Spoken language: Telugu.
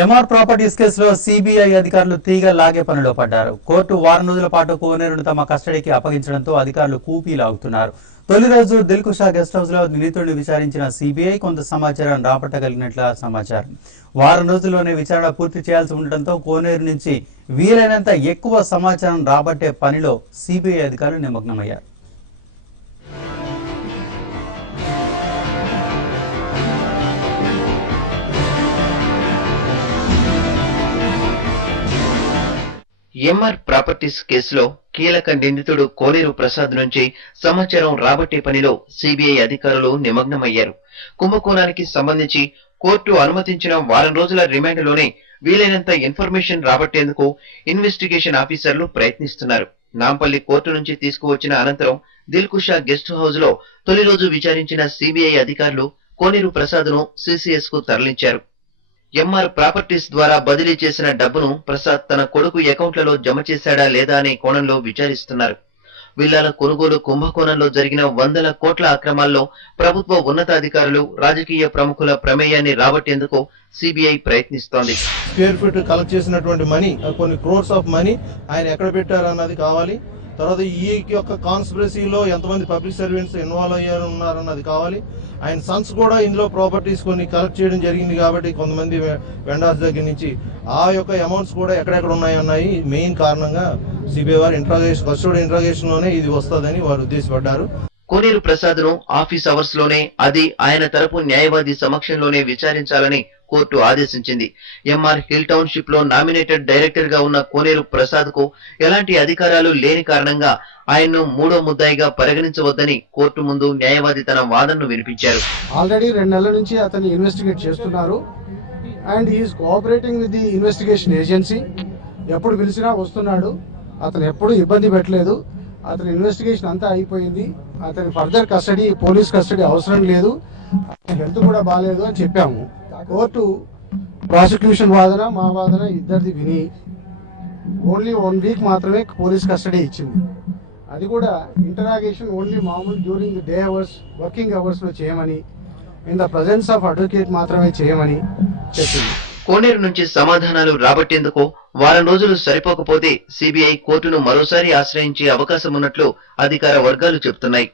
ఎంఆర్ ప్రాపర్టీస్ కేసులో సిబిఐ అధికారులు తీగ లాగే పనిలో పడ్డారు. కోర్టు వారం రోజుల పాటు కోనేరును తమ కస్టడీకి అప్పగించడంతో అధికారులు కూపీ లాగుతున్నారు. తొలి రోజు దిల్కుషా గెస్ట్ హౌస్ లో నిందితుడిని విచారించిన సిబిఐ కొంత సమాచారం రాబట్టగలిగినట్ల సమాచారం. వారం రోజుల్లోనే విచారణ పూర్తి చేయాల్సి ఉండటంతో కోనేరు నుంచి వీలైనంత ఎక్కువ సమాచారం రాబట్టే పనిలో సిబిఐ అధికారులు నిమగ్నమయ్యారు. ఎంఆర్ ప్రాపర్టీస్ కేసులో కీలక నిందితుడు కోనేరు ప్రసాద్ నుంచి సమాచారం రాబట్టే పనిలో సిబిఐ అధికారులు నిమగ్నమయ్యారు. కుంభకోణానికి సంబంధించి కోర్టు అనుమతించిన వారం రోజుల రిమాండ్లోనే వీలైనంత ఇన్ఫర్మేషన్ రాబట్టేందుకు ఇన్వెస్టిగేషన్ ఆఫీసర్లు ప్రయత్నిస్తున్నారు. నాంపల్లి కోర్టు నుంచి తీసుకువచ్చిన అనంతరం దిల్కుషా గెస్ట్ హౌస్ లో తొలి రోజు విచారించిన సిబిఐ అధికారులు కోనేరు ప్రసాద్ ను సిసిఎస్ కు తరలించారు. ఎంఆర్ ప్రాపర్టీస్ ద్వారా బదిలీ చేసిన డబ్బును ప్రసాద్ తన కొడుకు అకౌంట్లలో జమ చేశాడా లేదా అనే కోణంలో విచారిస్తున్నారు. విల్లాల కొనుగోలు కుంభకోణంలో జరిగిన వందల కోట్ల అక్రమాల్లో ప్రభుత్వ ఉన్నతాధికారులు, రాజకీయ ప్రముఖుల ప్రమేయాన్ని రాబట్టేందుకు సిబిఐ ప్రయత్నిస్తోంది. స్క్వేర్ ఫీట్ కలెక్ట్ చేసినటువంటి మనీ, కొన్ని క్రోర్స్ ఆఫ్ మనీ ఆయన ఎక్కడ పెట్టారు అన్నది కావాలి. తర్వాత ఈ యొక్క కాన్స్పిరసీలో ఎంతమంది పబ్లిక్ సర్వెంట్స్ ఇన్వాల్వ్ అయ్యారు ఉన్నారన్నది కావాలి. ఆయన సన్స్ కూడా ఇందులో ప్రాపర్టీస్ కొన్ని కలెక్ట్ చేయడం జరిగింది కాబట్టి కొంతమంది వెండర్స్ దగ్గర నుంచి ఆ యొక్క అమౌంట్స్ కూడా ఎక్కడెక్కడ ఉన్నాయి మెయిన్ కారణంగా సిబిఐ వారు కస్టడీ ఇంట్రాగేషన్ లోనే ఇది వస్తుందని వారు ఉద్దేశపడ్డారు. కోనేరు ప్రసాద్ ను ఆఫీస్ అవర్స్ లోనే, అది ఆయన తరపు న్యాయవాది సమక్షంలోనే విచారించాలని కోర్టు ఆదేశించింది. ఎంఆర్ హిల్ టౌన్షిప్ లో నామినేటెడ్ డైరెక్టర్ గా ఉన్న కోనేరు ప్రసాద్ కు ఎలాంటి అధికారాలు లేని కారణంగా ఆయన్ను మూడో ముద్దాయిగా పరిగణించవద్దని కోర్టు ముందు న్యాయవాది తన వాదనను వినిపించారు. ఆల్రెడీ 2 నెలల నుంచి అతన్ని ఇన్వెస్టిగేట్ చేస్తున్నారు and he is cooperating with the investigation agency. ఎప్పుడు పిలిచినా వస్తున్నాడు. అతను ఎప్పుడు ఇబ్బంది పెట్టలేదు. అతని ఇన్వెస్టిగేషన్ అంతా అయిపోయింది. అతని ఫర్దర్ కస్టడీ, పోలీస్ కస్టడీ అవసరం లేదు. హెల్త్ కూడా బాగాలేదు అని చెప్పాము. కోర్టు ప్రాసిక్యూషన్ వాదన, మా వాదన ఇద్దరిది విని ఓన్లీ 1 వీక్ మాత్రమే పోలీస్ కస్టడీ ఇచ్చింది. అది కూడా ఇంటరాగేషన్ ఓన్లీ మామూలు during day hours, working hours లో చేయమని, in the presence of advocate మాత్రమే చేయమని చెప్పింది. కోనేరు నుంచి సమాధానాలు రాబట్టేందుకు వారం రోజులు సరిపోకపోతే సిబిఐ కోర్టును మరోసారి ఆశ్రయించే అవకాశం ఉన్నట్లు అధికార వర్గాలు చెబుతున్నాయి.